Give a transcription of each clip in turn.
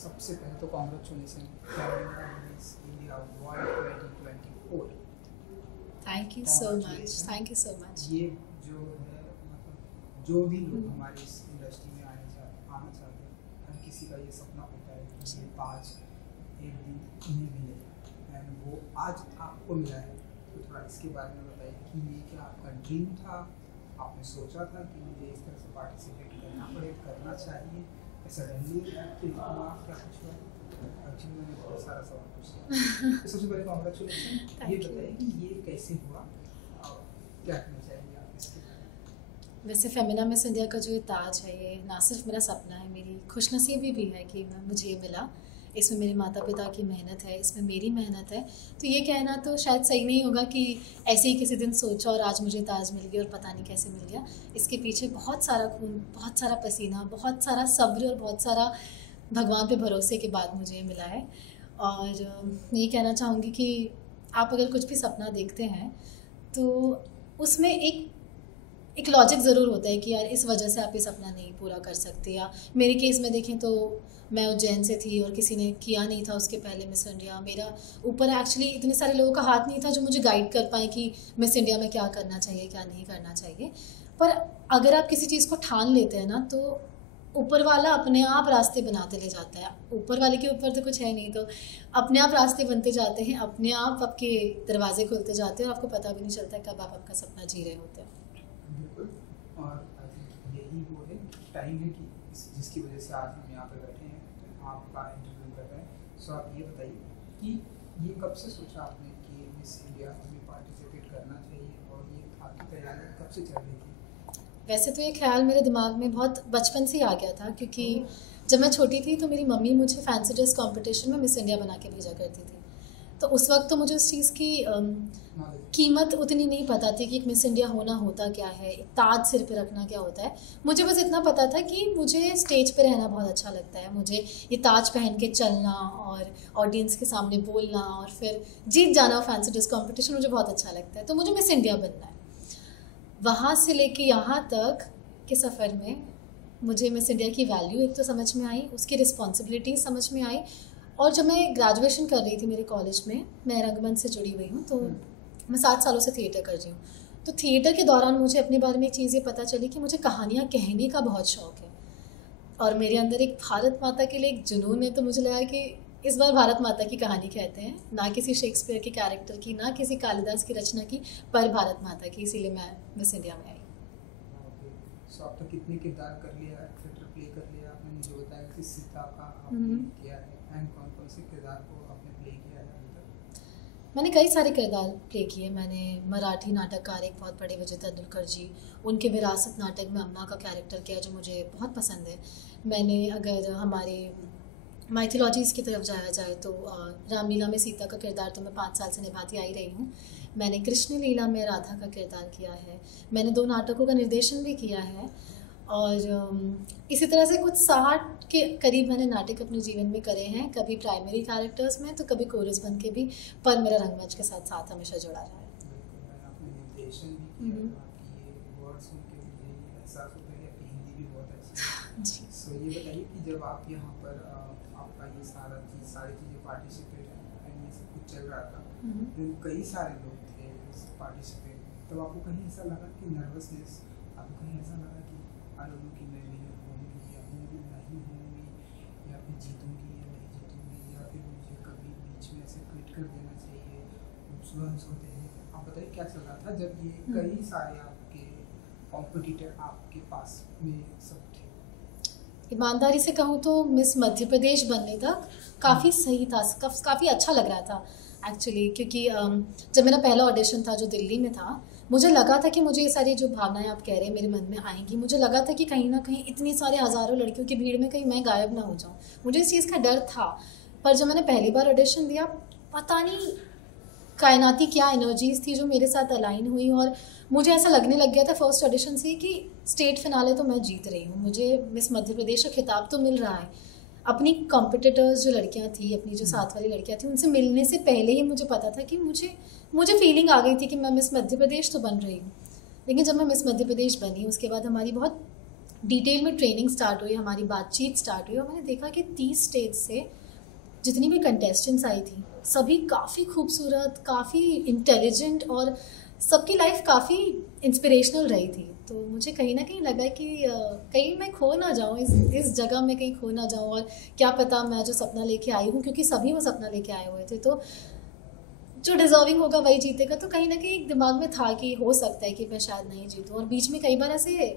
सबसे पहले तो congratulation miss India world 2024। Thank you so much, thank you so much. ये जो है मतलब जो भी लोग हमारी इस इंडस्ट्री में आना चाहते हैं, हर किसी का ये सपना होता है कि ये ताज एक दिन इन्हें मिले एंड वो आज आपको मिला है। तो थोड़ा इसके बारे में बताइए कि ये क्या आपका ड्रीम था, आपने सोचा था कि मुझे इस तरह से पार्टिसिपेट करना चाहिए, सडनली आपके दिमाग क्या कुछ हुआ? एक्चुअली मैंने बहुत सारा सवाल पूछ लिया। तो सबसे पहले कॉन्ग्रेचुलेसन। ये बताइए कि ये कैसे हुआ और क्या करना चाहिए आप इसके बारे में? वैसे फेमिना मिस इंडिया का जो ये ताज है, ये ना सिर्फ मेरा सपना है, मेरी खुशनसीबी भी है कि मुझे ये मिला। इसमें मेरे माता पिता की मेहनत है, इसमें मेरी मेहनत है। तो ये कहना तो शायद सही नहीं होगा कि ऐसे ही किसी दिन सोचा और आज मुझे ताज मिल गया और पता नहीं कैसे मिल गया। इसके पीछे बहुत सारा खून, बहुत सारा पसीना, बहुत सारा सब्र और बहुत सारा भगवान पे भरोसे के बाद मुझे ये मिला है। और ये कहना चाहूँगी कि आप अगर कुछ भी सपना देखते हैं तो उसमें एक लॉजिक ज़रूर होता है कि यार इस वजह से आप ये सपना नहीं पूरा कर सकते। या मेरे केस में देखें तो मैं उज्जैन से थी और किसी ने किया नहीं था उसके पहले मिस इंडिया। मेरा ऊपर एक्चुअली इतने सारे लोगों का हाथ नहीं था जो मुझे गाइड कर पाए कि मिस इंडिया में क्या करना चाहिए, क्या नहीं करना चाहिए। पर अगर आप किसी चीज़ को ठान लेते हैं ना, तो ऊपर वाला अपने आप रास्ते बनाते ले जाता है। ऊपर वाले के ऊपर तो कुछ है नहीं, तो अपने आप रास्ते बनते जाते हैं, अपने आप आपके दरवाजे खुलते जाते हैं और आपको पता भी नहीं चलता कब आप आपका सपना जी रहे होते हैं। बिल्कुल। और आई थिंक यही वो है टाइम है कि जिसकी वजह से आज हम यहाँ पे बैठे हैं, आपका इंटरव्यू कर रहे हैं। सो आप ये बताइए कि ये कब से सोचा आपने कि मिस इंडिया में पार्टिसिपेट करना चाहिए और ये आपकी तैयारी कब से चल रही थी? वैसे तो ये ख्याल मेरे दिमाग में बहुत बचपन से ही आ गया था, क्योंकि जब मैं छोटी थी तो मेरी मम्मी मुझे फैंसी ड्रेस कंपटीशन में मिस इंडिया बना के भेजा करती थी। तो उस वक्त तो मुझे उस चीज़ की कीमत उतनी नहीं पता थी कि एक मिस इंडिया होना होता क्या है, एक ताज सिर पे रखना क्या होता है। मुझे बस इतना पता था कि मुझे स्टेज पे रहना बहुत अच्छा लगता है, मुझे ये ताज पहन के चलना और ऑडियंस के सामने बोलना और फिर जीत जाना फैंसी ड्रेस कॉम्पिटिशन मुझे बहुत अच्छा लगता है। तो मुझे मिस इंडिया बनना है। वहाँ से लेके यहाँ तक के सफ़र में मुझे मिस इंडिया की वैल्यू एक तो समझ में आई, उसकी रिस्पॉन्सिबिलिटी समझ में आई। और जब मैं ग्रेजुएशन कर रही थी मेरे कॉलेज में, मैं रंगमंच से जुड़ी हुई हूँ, तो मैं 7 सालों से थिएटर कर रही हूँ। तो थिएटर के दौरान मुझे अपने बारे में एक चीज़ ये पता चली कि मुझे कहानियाँ कहने का बहुत शौक़ है और मेरे अंदर एक भारत माता के लिए एक जुनून है। तो मुझे लगा कि इस बार भारत माता की कहानी कहते हैं, ना किसी शेक्सपियर के कैरेक्टर की, ना किसी कालिदास की रचना की, पर भारत माता की। इसीलिए मैं मिस इंडिया में आई। सो आप तो कितने किरदार कर लिया, थिएटर प्ले कर लिया आपने, मुझे बताया कि सीता का आपने किया है एंड कौन-कौन से किरदार को आपने प्ले किया है अभी तक? मैंने कई सारे किरदार प्ले किए। मैंने मराठी नाटककार एक बहुत बड़े विजय तेंदुलकर जी, उनके विरासत नाटक में अम्मा का कैरेक्टर किया जो मुझे बहुत पसंद है। मैंने अगर हमारे माइथोलॉजीज़ की तरफ जाया जाए तो रामलीला में सीता का किरदार तो मैं 5 साल से निभाती आई रही हूँ। मैंने कृष्ण लीला में राधा का किरदार किया है। मैंने 2 नाटकों का निर्देशन भी किया है और इसी तरह से कुछ 60 के करीब मैंने नाटक अपने जीवन में करे हैं, कभी प्राइमरी कैरेक्टर्स में तो कभी कोरस बन के भी, पर मेरा रंगमंच के साथ साथ हमेशा जुड़ा रहा है। आपने निर्देशन भी किया, आपकी ये वर्ड सुन के मुझे एहसास होता है कि आपकी हिंदी भी बहुत अच्छी है जी। सो ये बताइए कि जब आप यहाँ पर आपका ये सारी चीज़ें पार्टिसिपेट एंड ये सब कुछ चल रहा था, तो कई सारे लोग थे पार्टिसिपेट, तब आपको कहीं ऐसा लगा कि नर्वसनेस, आपको कहीं ऐसा लगा कि आई डोंट नो कि मैं विनर होंगी या होंगी नहीं होंगी, या फिर जीतूंगी या नहीं जीतूंगी, या फिर मुझे कभी बीच में ऐसे क्विट कर देना चाहिए, स्टूडेंट्स होते हैं। आप बताइए क्या चल रहा था जब ये कई सारे आपके कॉम्पिटिटर आपके पास में सब थे? ईमानदारी से कहूँ तो मिस मध्य प्रदेश बनने तक काफ़ी सही था, काफ़ी अच्छा लग रहा था एक्चुअली, क्योंकि जब मेरा पहला ऑडिशन था जो दिल्ली में था, मुझे लगा था कि मुझे ये सारी जो भावनाएं आप कह रहे हैं मेरे मन में आएंगी। मुझे लगा था कि कहीं ना कहीं इतनी सारे हज़ारों लड़कियों की भीड़ में कहीं मैं गायब ना हो जाऊँ, मुझे इस चीज़ का डर था। पर जब मैंने पहली बार ऑडिशन दिया, पता नहीं कायनाती क्या एनर्जीज थी जो मेरे साथ अलाइन हुई और मुझे ऐसा लगने लग गया था फर्स्ट ऑडिशन से कि स्टेट फिनाले तो मैं जीत रही हूँ, मुझे मिस मध्य प्रदेश का खिताब तो मिल रहा है। अपनी कॉम्पिटिटर्स जो लड़कियाँ थी, अपनी जो साथ वाली लड़कियाँ थी, उनसे मिलने से पहले ही मुझे पता था कि मुझे फीलिंग आ गई थी कि मैं मिस मध्य प्रदेश तो बन रही हूँ। लेकिन जब मैं मिस मध्य प्रदेश बनी, उसके बाद हमारी बहुत डिटेल में ट्रेनिंग स्टार्ट हुई, हमारी बातचीत स्टार्ट हुई और मैंने देखा कि 30 स्टेट से जितनी भी कंटेस्टेंट्स आई थी सभी काफ़ी खूबसूरत, काफ़ी इंटेलिजेंट और सबकी लाइफ काफ़ी इंस्पिरेशनल रही थी। तो मुझे कहीं ना कहीं लगा कि कहीं मैं खो ना जाऊँ, इस जगह में कहीं खो ना जाऊँ, और क्या पता मैं जो सपना लेके आई हूँ, क्योंकि सभी वो सपना लेके आए हुए थे, तो जो डिजर्विंग होगा वही जीतेगा। तो कहीं ना कहीं एक दिमाग में था कि हो सकता है कि मैं शायद नहीं जीतूँ। और बीच में कई बार ऐसे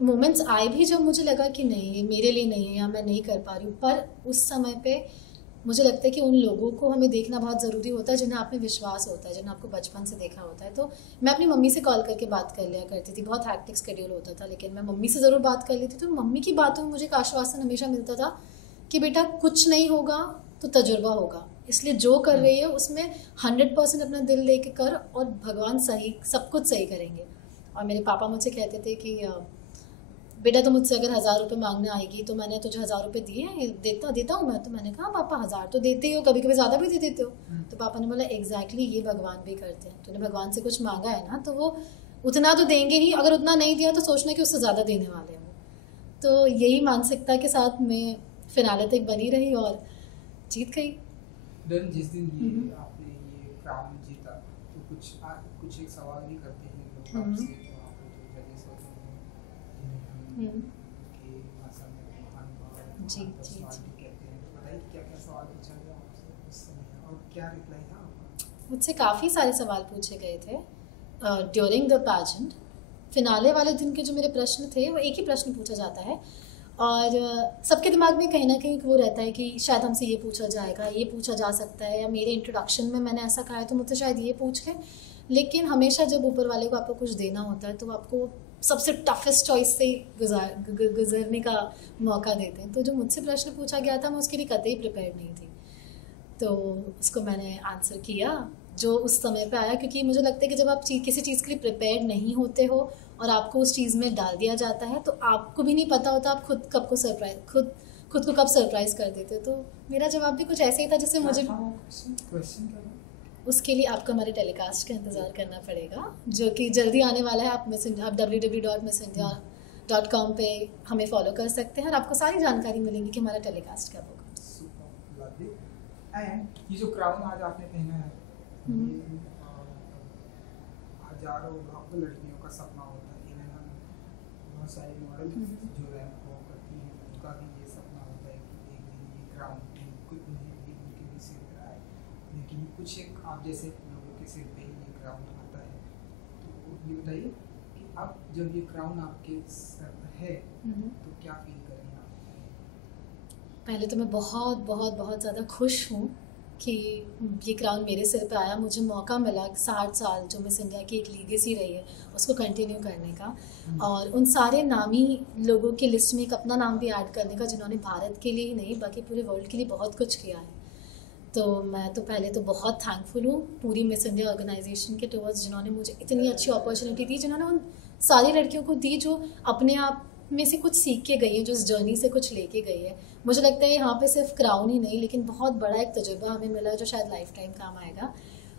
मोमेंट्स आए भी जब मुझे लगा कि नहीं, ये मेरे लिए नहीं है या मैं नहीं कर पा रही हूँ। पर उस समय पे मुझे लगता है कि उन लोगों को हमें देखना बहुत ज़रूरी होता है जिन्हें आप में विश्वास होता है, जिन्हें आपको बचपन से देखा होता है। तो मैं अपनी मम्मी से कॉल करके बात कर लिया करती थी, बहुत हैक्टिक शेड्यूल होता था, लेकिन मैं मम्मी से ज़रूर बात कर लेती थी। तो मम्मी की बातों में मुझे एक आश्वासन हमेशा मिलता था कि बेटा कुछ नहीं होगा तो तजुर्बा होगा, इसलिए जो कर रही है उसमें 100% अपना दिल लेके कर और भगवान सही सब कुछ सही करेंगे। और मेरे पापा मुझसे कहते थे कि बेटा तो मुझसे अगर 1000 रुपये मांगने आएगी तो मैंने तुझे 1000 रुपये दिए हैं, देता हूँ मैं। तो मैंने कहा पापा 1000 तो देते ही हो, कभी कभी ज़्यादा भी दे देते हो। तो पापा ने बोला एग्जैक्टली ये भगवान भी करते हैं, तूने भगवान से कुछ मांगा है ना तो वो उतना तो देंगे ही, अगर उतना नहीं दिया तो सोचना कि उससे ज़्यादा देने वाले हैं वो। तो यही मानसिकता के साथ मैं फिनाले तक बनी रही और जीत गई। देन जिस दिन ये आपने ये क्राउन जीता तो कुछ एक सवाल भी करते हैं लोग आपसे, जो आप जो जजेस होते हैं कि भाषा में महान जी कहते हैं, तो बताइए क्या क्या सवाल पूछा गया आपसे उस समय और क्या रिप्लाई था आपका? मुझसे काफ़ी सारे सवाल पूछे गए थे ड्यूरिंग द पैजेंट। फिनाले वाले दिन के जो मेरे प्रश्न थे वो एक ही प्रश्न पूछा जाता है और सबके दिमाग में कहीं ना कहीं वो रहता है कि शायद हमसे ये पूछा जाएगा, ये पूछा जा सकता है, या मेरे इंट्रोडक्शन में मैंने ऐसा कहा है तो मुझसे शायद ये पूछ ले। लेकिन हमेशा जब ऊपर वाले को आपको कुछ देना होता है तो आपको सबसे टफेस्ट चॉइस से गुजरने का मौका देते हैं। तो जो मुझसे प्रश्न पूछा गया था मैं उसके लिए कतई प्रिपेयर्ड नहीं थी, तो उसको मैंने आंसर किया जो उस समय पे आया। क्योंकि मुझे लगता है कि जब आप किसी चीज़ के लिए प्रिपेयर्ड नहीं होते हो और आपको उस चीज़ में डाल दिया जाता है तो आपको भी नहीं पता होता आप खुद को कब सरप्राइज कर देते हो। तो मेरा जवाब भी कुछ ऐसे ही था जिससे मुझे उसके लिए आपको हमारे टेलीकास्ट का इंतज़ार करना पड़ेगा जो कि जल्दी आने वाला है। आप www.missindia.com पे हमें फॉलो कर सकते हैं और आपको सारी जानकारी मिलेंगी कि हमारा टेलीकास्ट कब होगा। एंड ये जो क्राउन आज आपने पहना है ये हजारों लाखों लड़कियों का सपना होता है। इवन हम बहुत सारे मॉडल जो रैंप वॉक करती हैं उनका भी ये सपना होता है कि एक दिन ये क्राउन उनके भी सिर पर आए, लेकिन कुछ एक आप जैसे लोगों के सिर पे ही ये क्राउन आता है। तो ये बताइए कि अब जब ये क्राउन आपके सर पर है तो क्या फील कर रही हैं आप? पहले तो मैं बहुत बहुत बहुत ज़्यादा खुश हूँ कि ये क्राउन मेरे सिर पे आया। मुझे मौका मिला 60 साल जो मिस इंडिया की एक लीगेसी रही है उसको कंटिन्यू करने का और उन सारे नामी लोगों की लिस्ट में एक अपना नाम भी ऐड करने का जिन्होंने भारत के लिए ही नहीं बल्कि पूरे वर्ल्ड के लिए बहुत कुछ किया है। तो मैं तो पहले तो बहुत थैंकफुल हूँ पूरी मिस इंडिया ऑर्गेनाइजेशन के टुवर्ड्स जिन्होंने मुझे इतनी अच्छी अपॉर्चुनिटी दी, जिन्होंने उन सारी लड़कियों को दी जो अपने आप में से कुछ सीख के गई है, जो इस जर्नी से कुछ लेके गई है। मुझे लगता है यहाँ पे सिर्फ क्राउन ही नहीं लेकिन बहुत बड़ा एक तजुर्बा हमें मिला है जो शायद लाइफ टाइम काम आएगा।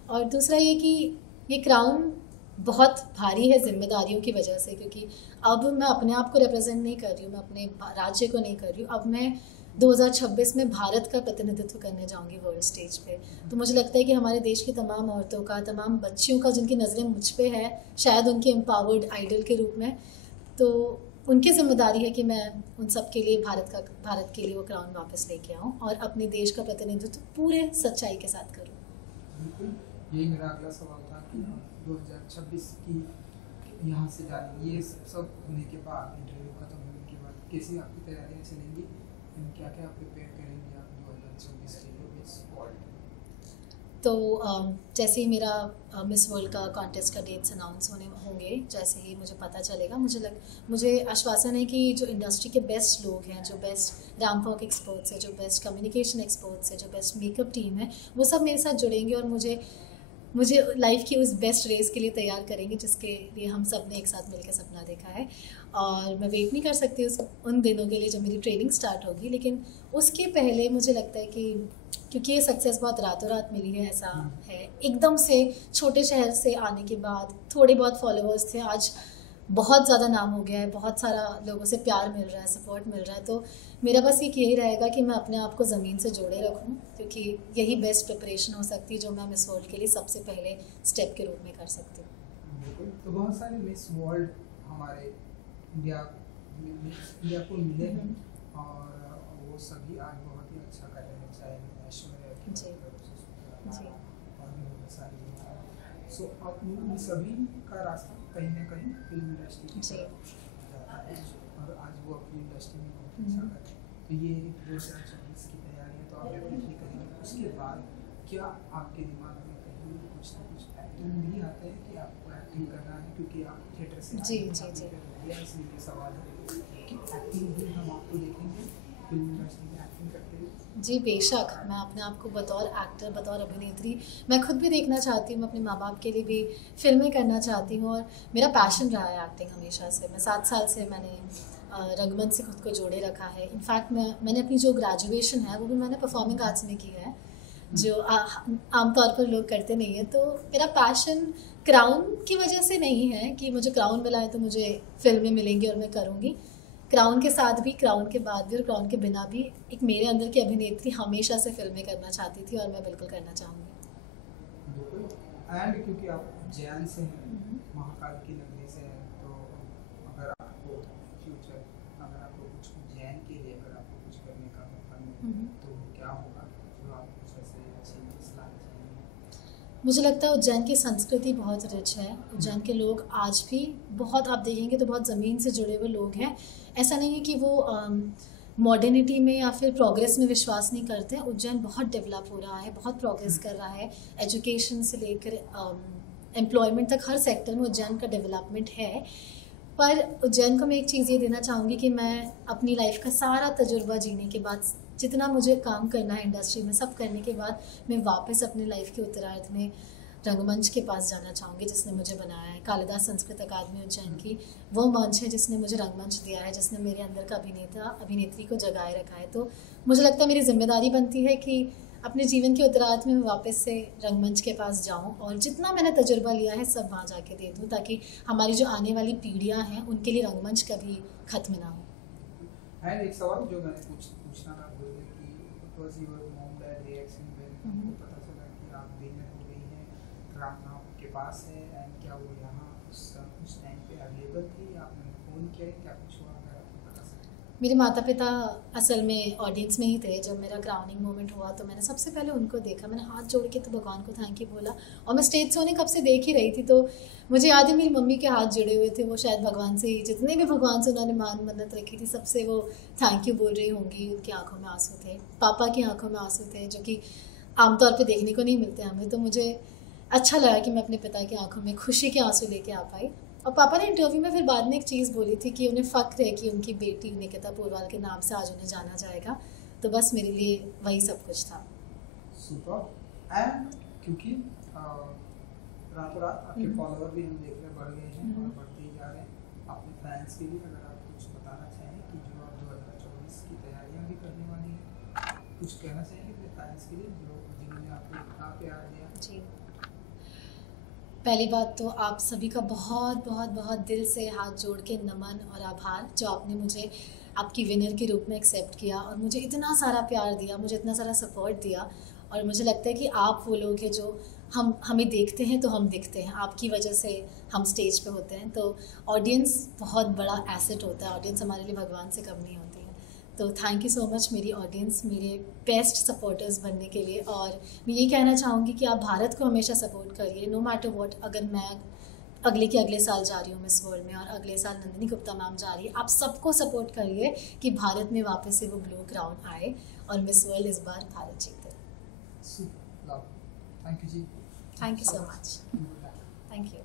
और दूसरा ये कि ये क्राउन बहुत भारी है जिम्मेदारियों की वजह से, क्योंकि अब मैं अपने आप को रिप्रेजेंट नहीं कर रही हूँ, मैं अपने राज्य को नहीं कर रही हूँ, अब मैं 2026 में भारत का प्रतिनिधित्व करने जाऊँगी वर्ल्ड स्टेज पे। तो मुझे लगता है कि हमारे देश की तमाम औरतों का, तमाम बच्चियों का जिनकी नज़रें मुझ पे है शायद उनके एम्पावर्ड आइडल के रूप में, तो उनकी जिम्मेदारी है कि मैं उन सब के लिए भारत के लिए वो क्राउन वापस लेके आऊँ और अपने देश का प्रतिनिधित्व पूरे सच्चाई के साथ करूँ। बिल्कुल, यही मेरा अगला सवाल था कि 2026 की यहाँ से जाने ये सब होने के बाद, इंटरव्यू खत्म होने के बाद कैसी आपकी तैयारियाँ चलेंगी, क्या क्या प्रिपेयर करेंगे आप 2026 के लिए इस वर्ल्ड? तो जैसे ही मेरा मिस वर्ल्ड का कॉन्टेस्ट का डेट्स अनाउंस होंगे, जैसे ही मुझे पता चलेगा, मुझे आश्वासन है कि जो इंडस्ट्री के बेस्ट लोग हैं, जो बेस्ट रैंप वॉक एक्सपर्ट्स हैं, जो बेस्ट कम्युनिकेशन एक्सपर्ट्स हैं, जो बेस्ट मेकअप टीम है, वो सब मेरे साथ जुड़ेंगे और मुझे लाइफ की उस बेस्ट रेस के लिए तैयार करेंगे जिसके लिए हम सब ने एक साथ मिलकर सपना देखा है। और मैं वेट नहीं कर सकती उन दिनों के लिए जब मेरी ट्रेनिंग स्टार्ट होगी। लेकिन उसके पहले मुझे लगता है कि क्योंकि ये सक्सेस बहुत रातों रात मिली है, ऐसा है एकदम से छोटे शहर से आने के बाद थोड़े बहुत फॉलोअर्स थे, आज बहुत ज़्यादा नाम हो गया है, बहुत सारा लोगों से प्यार मिल रहा है, सपोर्ट मिल रहा है, तो मेरा बस एक यही रहेगा कि मैं अपने आप को ज़मीन से जोड़े रखूं, क्योंकि यही बेस्ट प्रिपरेशन हो सकती है जो मैं मिस वर्ल्ड के लिए सबसे पहले स्टेप के रूप में कर सकती हूँ। बिल्कुल, तो बहुत सारे मिस वर्ल्ड हमारे इंडिया को मिले हैं और वो सभी आज बहुत ही अच्छा कर रहे हैं, चाहे ऐश्वर्या की जी और भी बहुत सारी। सो अब उन सभी का रास्ता कहीं ना कहीं फिल्म इंडस्ट्री की तरफ जाता है और आज वो अपनी इंडस्ट्री में बहुत अच्छा कर रहे हैं। तो ये 2024 की तैयारी है, तो आप डेफिनेटली करेंगे। उसके बाद क्या आपके दिमाग में कहीं कुछ ना कुछ एक्टिंग भी आता है कि आपको एक्टिंग करना है, क्योंकि आप थिएटर से जी जी जी इसलिए सवाल है कि एक्टिंग भी हम आपको देखेंगे फिल्म इंडस्ट्री में एक्टिंग करते हुए? जी बेशक, मैं अपने आप को बतौर एक्टर, बतौर अभिनेत्री मैं खुद भी देखना चाहती हूँ, अपने माँ बाप के लिए भी फिल्में करना चाहती हूँ और मेरा पैशन रहा है एक्टिंग हमेशा से। मैं 7 साल से मैंने रंगमंच से खुद को जोड़े रखा है। इनफैक्ट मैंने अपनी जो ग्रेजुएशन है वो भी मैंने परफॉर्मिंग आर्ट्स में की है, जो आमतौर पर लोग करते नहीं हैं। तो मेरा पैशन क्राउन की वजह से नहीं है कि मुझे क्राउन मिला है तो मुझे फिल्में मिलेंगी और मैं करूँगी। क्राउन के साथ भी, क्राउन के बाद भी और क्राउन के बिना भी एक मेरे अंदर की अभिनेत्री हमेशा से फिल्में करना चाहती थी और मैं बिल्कुल करना चाहूँगी। बिल्कुल। एंड क्योंकि आप जैन से हैं, महाकाल की नगरी से हैं, तो अगर आपको फ्यूचर अगर आपको कुछ जैन के लिए अगर आपको कुछ करने का मौका मिले तो क्या होगा जो आप कुछ ऐसे अच्छी सलाह चाहेंगे? मुझे लगता है उज्जैन की संस्कृति बहुत रिच है। उज्जैन के लोग आज भी बहुत, आप देखेंगे तो बहुत ज़मीन से जुड़े हुए लोग हैं। ऐसा नहीं है कि वो मॉडर्निटी में या फिर प्रोग्रेस में विश्वास नहीं करते हैं। उज्जैन बहुत डेवलप हो रहा है, बहुत प्रोग्रेस कर रहा है। एजुकेशन से लेकर एम्प्लॉयमेंट तक हर सेक्टर में उज्जैन का डेवलपमेंट है। पर उज्जैन को मैं एक चीज़ ये देना चाहूँगी कि मैं अपनी लाइफ का सारा तजुर्बा जीने के बाद, जितना मुझे काम करना है इंडस्ट्री में सब करने के बाद, मैं वापस अपने लाइफ के उत्तरार्ध में रंगमंच के पास जाना चाहूँगी जिसने मुझे बनाया है। कालिदास संस्कृत अकादमी उज्जैन की वो मंच है जिसने मुझे रंगमंच दिया है, जिसने मेरे अंदर का अभिनेत्री को जगाए रखा है। तो मुझे लगता है मेरी जिम्मेदारी बनती है कि अपने जीवन के उत्तरार्ध में मैं वापस से रंगमंच के पास जाऊं और जितना मैंने तजुर्बा लिया है सब वहाँ जाके दे दूं, ताकि हमारी जो आने वाली पीढ़ियाँ हैं उनके लिए रंगमंच कभी खत्म ना हो। एंड एक सवाल जो मैंने पूछना था भूल गया कि what was your mom dad reaction when पता चला कि आप प्रेग्नेंट हो गई हैं, राम आपके पास है, एंड क्या वो यहाँ उस टाइम पे अवेलेबल थी, आपने फ़ोन किया, क्या कुछ हुआ अगर आपको पता चला? मेरे माता पिता असल में ऑडियंस में ही थे जब मेरा क्राउनिंग मोमेंट हुआ, तो मैंने सबसे पहले उनको देखा। मैंने हाथ जोड़ के तो भगवान को थैंक यू बोला और मैं स्टेज से उन्हें कब से देख ही रही थी। तो मुझे याद है मेरी मम्मी के हाथ जुड़े हुए थे, वो शायद भगवान से ही, जितने भी भगवान से उन्होंने मान मन्नत रखी थी सबसे वो थैंक यू बोल रही होंगी। उनकी आंखों में आंसू थे, पापा की आंखों में आंसू थे, जो कि आमतौर पर देखने को नहीं मिलते हमें। तो मुझे अच्छा लगा कि मैं अपने पिता की आंखों में खुशी के आंसू लेके आ पाई। और पापा ने इंटरव्यू में फिर बाद में एक चीज़ बोली थी कि उन्हें फ़ख्र है कि उनकी बेटी निकिता पोरवाल के नाम से आज उन्हें जाना जाएगा। तो बस मेरे लिए वही सब कुछ था। सुपर। एंड क्योंकि रातों रात आपके फॉलोअर भी हम देख रहे बढ़ गए हैं और बढ़ते ही जा रहे हैं, अपने फैंस के लिए अगर आप कुछ बताना चाहें कि जो आप 2024 की तैयारियां भी करने वाली हैं, कुछ कहना चाहेंगे अपने फैंस के लिए जिन्होंने आपको इतना प्यार दिया? जी, पहली बात तो आप सभी का बहुत बहुत बहुत दिल से हाथ जोड़ के नमन और आभार, जो आपने मुझे आपकी विनर के रूप में एक्सेप्ट किया और मुझे इतना सारा प्यार दिया, मुझे इतना सारा सपोर्ट दिया। और मुझे लगता है कि आप वो लोग हैं जो हमें देखते हैं तो हम दिखते हैं, आपकी वजह से हम स्टेज पे होते हैं। तो ऑडियंस बहुत बड़ा एसेट होता है, ऑडियंस हमारे लिए भगवान से कम नहीं होती है। तो थैंक यू सो मच मेरी ऑडियंस, मेरे बेस्ट सपोर्टर्स बनने के लिए। और मैं ये कहना चाहूँगी कि आप भारत को हमेशा सपोर्ट करिए, नो मैटर व्हाट। अगर मैं अगले साल जा रही हूँ मिस वर्ल्ड में और अगले साल नंदिनी गुप्ता मैम जा रही है, आप सबको सपोर्ट करिए कि भारत में वापस से वो ब्लू क्राउन आए और मिस वर्ल्ड इस बार भारत जीते। थैंक यू जी। Thank you so much. Thank you.